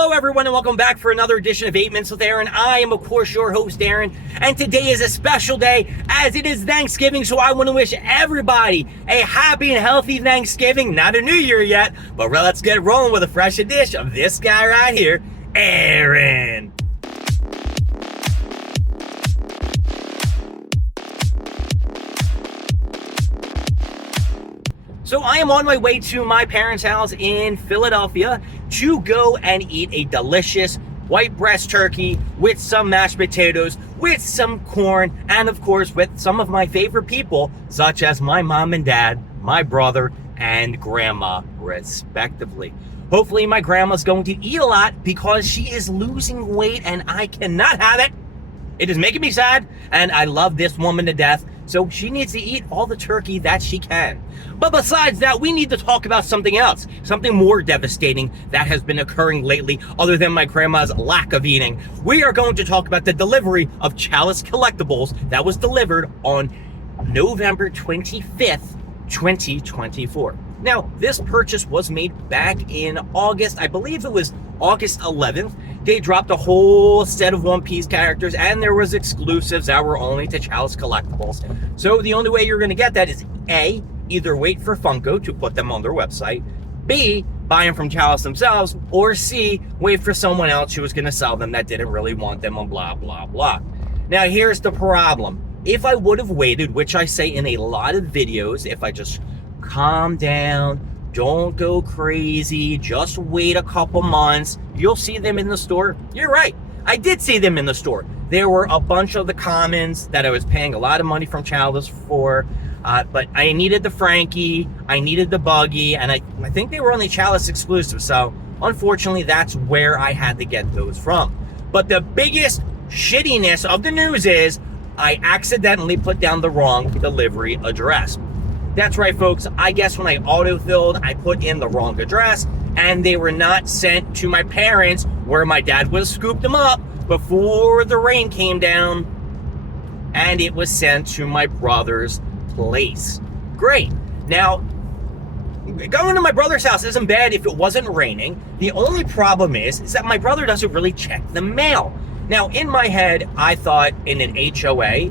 Hello everyone and welcome back for another edition of 8 Minutes with Aaron. I am of course your host Aaron, and today is a special day as it is Thanksgiving, so I want to wish everybody a happy and healthy Thanksgiving. Not a new year yet, but let's get rolling with a fresh edition of this guy right here, Aaron. So I am on my way to my parents' house in Philadelphia to go and eat a delicious white breast turkey with some mashed potatoes, with some corn, and of course with some of my favorite people, such as my mom and dad, my brother, and grandma, respectively. Hopefully my grandma's going to eat a lot because she is losing weight and I cannot have it. It is making me sad, and I love this woman to death, so she needs to eat all the turkey that she can. But besides that, we need to talk about something else, something more devastating that has been occurring lately, other than my grandma's lack of eating. We are going to talk about the delivery of Chalice Collectibles that was delivered on November 25th, 2024. Now, this purchase was made back in August. I believe it was August 11th. They dropped a whole set of One Piece characters, and there was exclusives that were only to Chalice Collectibles. So the only way you're going to get that is A, either wait for Funko to put them on their website, B, buy them from Chalice themselves, or C, wait for someone else who was going to sell them that didn't really want them on blah, blah, blah. Now, here's the problem. If I would have waited, which I say in a lot of videos, if I just calm down, don't go crazy, just wait a couple months, you'll see them in the store. You're right, I did see them in the store. There were a bunch of the commons that I was paying a lot of money from Chalice for, but I needed the Frankie, I needed the Buggy, and I think they were only Chalice exclusive, so unfortunately that's where I had to get those from. But the biggest shittiness of the news is I accidentally put down the wrong delivery address. That's right, folks. I guess when I autofilled, I put in the wrong address, and they were not sent to my parents, where my dad would have scooped them up before the rain came down, and it was sent to my brother's place. Great. Now, going to my brother's house isn't bad if it wasn't raining. The only problem is that my brother doesn't really check the mail. Now, in my head, I thought in an HOA,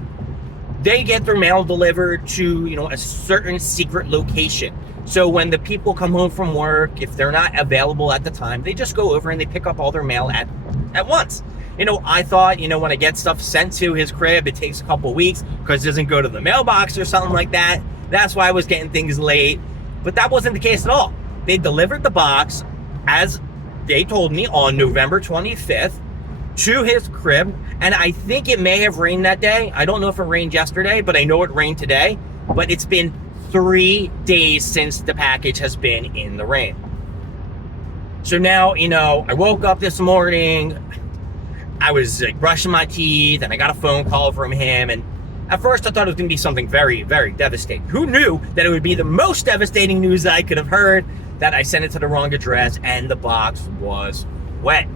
they get their mail delivered to, a certain secret location. So when the people come home from work, if they're not available at the time, they just go over and they pick up all their mail at once. I thought, when I get stuff sent to his crib, it takes a couple weeks because it doesn't go to the mailbox or something like that. That's why I was getting things late. But that wasn't the case at all. They delivered the box, as they told me, on November 25th to his crib. And I think it may have rained that day. I don't know if it rained yesterday, but I know it rained today. But it's been 3 days since the package has been in the rain. So now, I woke up this morning, I was brushing my teeth, and I got a phone call from him. And at first I thought it was going to be something very, very devastating. Who knew that it would be the most devastating news that I could have heard, that I sent it to the wrong address and the box was wet.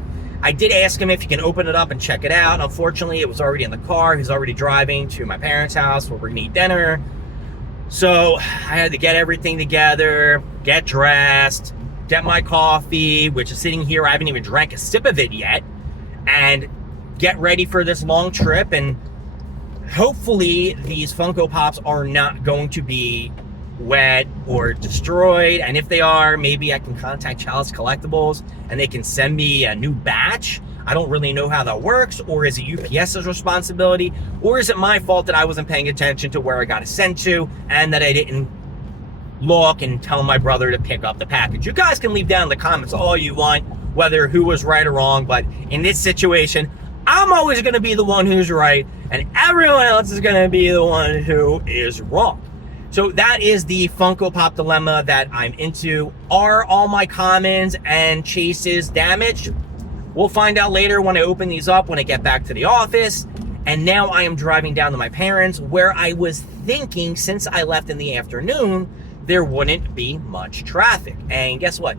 I did ask him if he can open it up and check it out. Unfortunately, it was already in the car. He's already driving to my parents' house where we're gonna eat dinner. So I had to get everything together, get dressed, get my coffee, which is sitting here. I haven't even drank a sip of it yet, and get ready for this long trip. And hopefully these Funko Pops are not going to be wet or destroyed, and if they are, maybe I can contact Chalice Collectibles and they can send me a new batch. I don't really know how that works, or is it UPS's responsibility, or is it my fault that I wasn't paying attention to where I got it sent to and that I didn't look and tell my brother to pick up the package? You guys can leave down in the comments all you want whether who was right or wrong, but in this situation, I'm always going to be the one who's right and everyone else is going to be the one who is wrong. So that is the Funko Pop dilemma that I'm into. Are all my commons and chases damaged? We'll find out later when I open these up, when I get back to the office. And now I am driving down to my parents', where I was thinking, since I left in the afternoon, there wouldn't be much traffic. And guess what?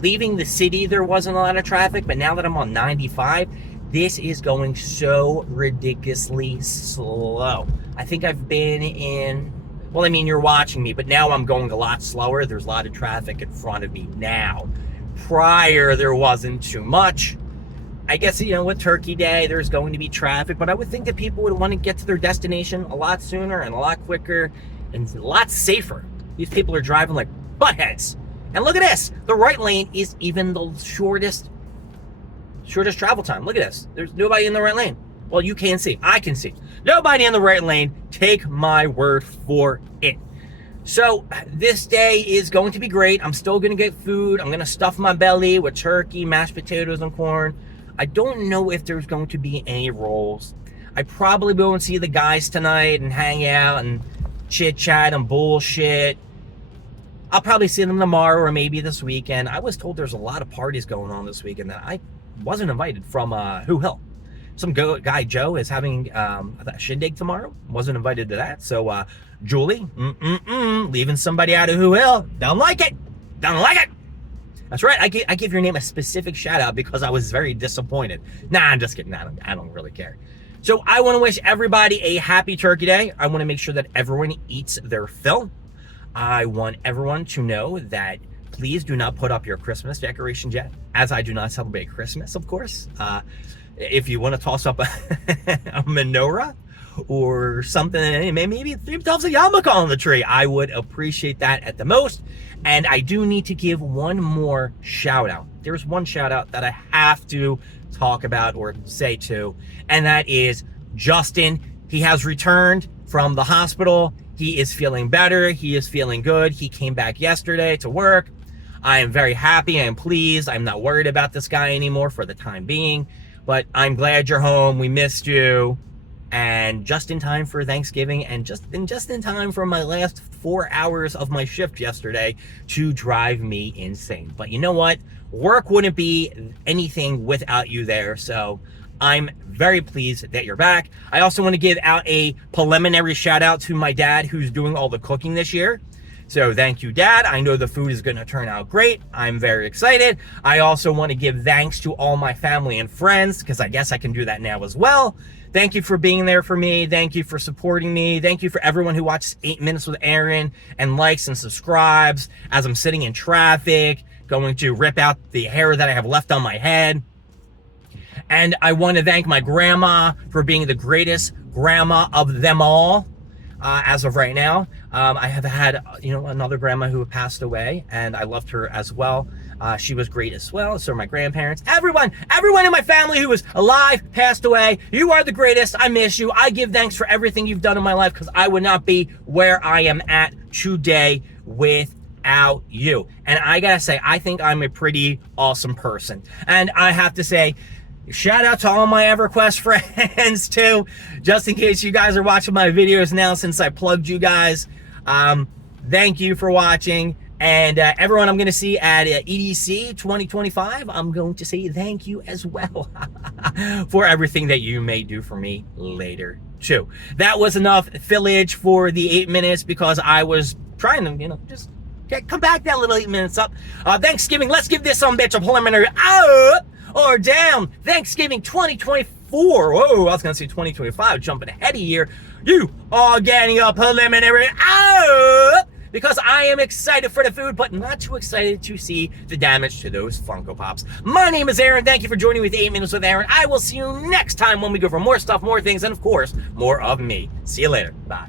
Leaving the city, there wasn't a lot of traffic, but now that I'm on 95, this is going so ridiculously slow. I think I've been in... Well, I mean, you're watching me, but now I'm going a lot slower. There's a lot of traffic in front of me now. prior, there wasn't too much. I guess, with Turkey Day, there's going to be traffic, but I would think that people would want to get to their destination a lot sooner and a lot quicker and a lot safer. These people are driving like buttheads. And look at this. The right lane is even the shortest travel time. Look at this. There's nobody in the right lane. Well, you can see. I can see. Nobody in the right lane. Take my word for it. So this day is going to be great. I'm still going to get food. I'm going to stuff my belly with turkey, mashed potatoes, and corn. I don't know if there's going to be any rolls. I probably won't see the guys tonight and hang out and chit-chat and bullshit. I'll probably see them tomorrow or maybe this weekend. I was told there's a lot of parties going on this weekend that I wasn't invited from Who Hill. Some guy, Joe, is having a shindig tomorrow. Wasn't invited to that. So, Julie, leaving somebody out of Who Hill. Don't like it. Don't like it. That's right. I give your name a specific shout out because I was very disappointed. Nah, I'm just kidding. I don't really care. So I want to wish everybody a happy Turkey Day. I want to make sure that everyone eats their fill. I want everyone to know that please do not put up your Christmas decorations yet, as I do not celebrate Christmas, of course. If you want to toss up a menorah or something, maybe 3 tufts of yarmulke on the tree, I would appreciate that at the most. And I do need to give one more shout out. There's one shout out that I have to talk about or say to, and that is Justin. He has returned from the hospital. He is feeling better. He is feeling good. He came back yesterday to work. I am very happy. I am pleased. I'm not worried about this guy anymore for the time being, but I'm glad you're home. We missed you. And just in time for Thanksgiving and just in time for my last 4 hours of my shift yesterday to drive me insane. But you know what? Work wouldn't be anything without you there. So I'm very pleased that you're back. I also want to give out a preliminary shout out to my dad who's doing all the cooking this year. So thank you, Dad. I know the food is going to turn out great. I'm very excited. I also want to give thanks to all my family and friends because I guess I can do that now as well. Thank you for being there for me. Thank you for supporting me. Thank you for everyone who watches 8 Minutes with Aaron and likes and subscribes as I'm sitting in traffic, going to rip out the hair that I have left on my head. And I want to thank my grandma for being the greatest grandma of them all. As of right now, I have had, another grandma who passed away, and I loved her as well. She was great as well. So my grandparents, everyone in my family who was alive, passed away. You are the greatest. I miss you. I give thanks for everything you've done in my life because I would not be where I am at today without you. And I gotta say, I think I'm a pretty awesome person. And I have to say, shout out to all my EverQuest friends too, just in case you guys are watching my videos now since I plugged you guys. Thank you for watching. And everyone I'm going to see at EDC 2025, I'm going to say thank you as well for everything that you may do for me later too. That was enough fillage for the 8 minutes because I was trying to, just come back that little 8 minutes up. Thanksgiving, let's give this some bitch a preliminary up or down. Thanksgiving 2024. Whoa, I was going to say 2025, jumping ahead a year. You are getting a preliminary up because I am excited for the food, but not too excited to see the damage to those Funko Pops. My name is Aaron. Thank you for joining me with 8 Minutes with Aaron. I will see you next time when we go for more stuff, more things, and of course, more of me. See you later. Bye.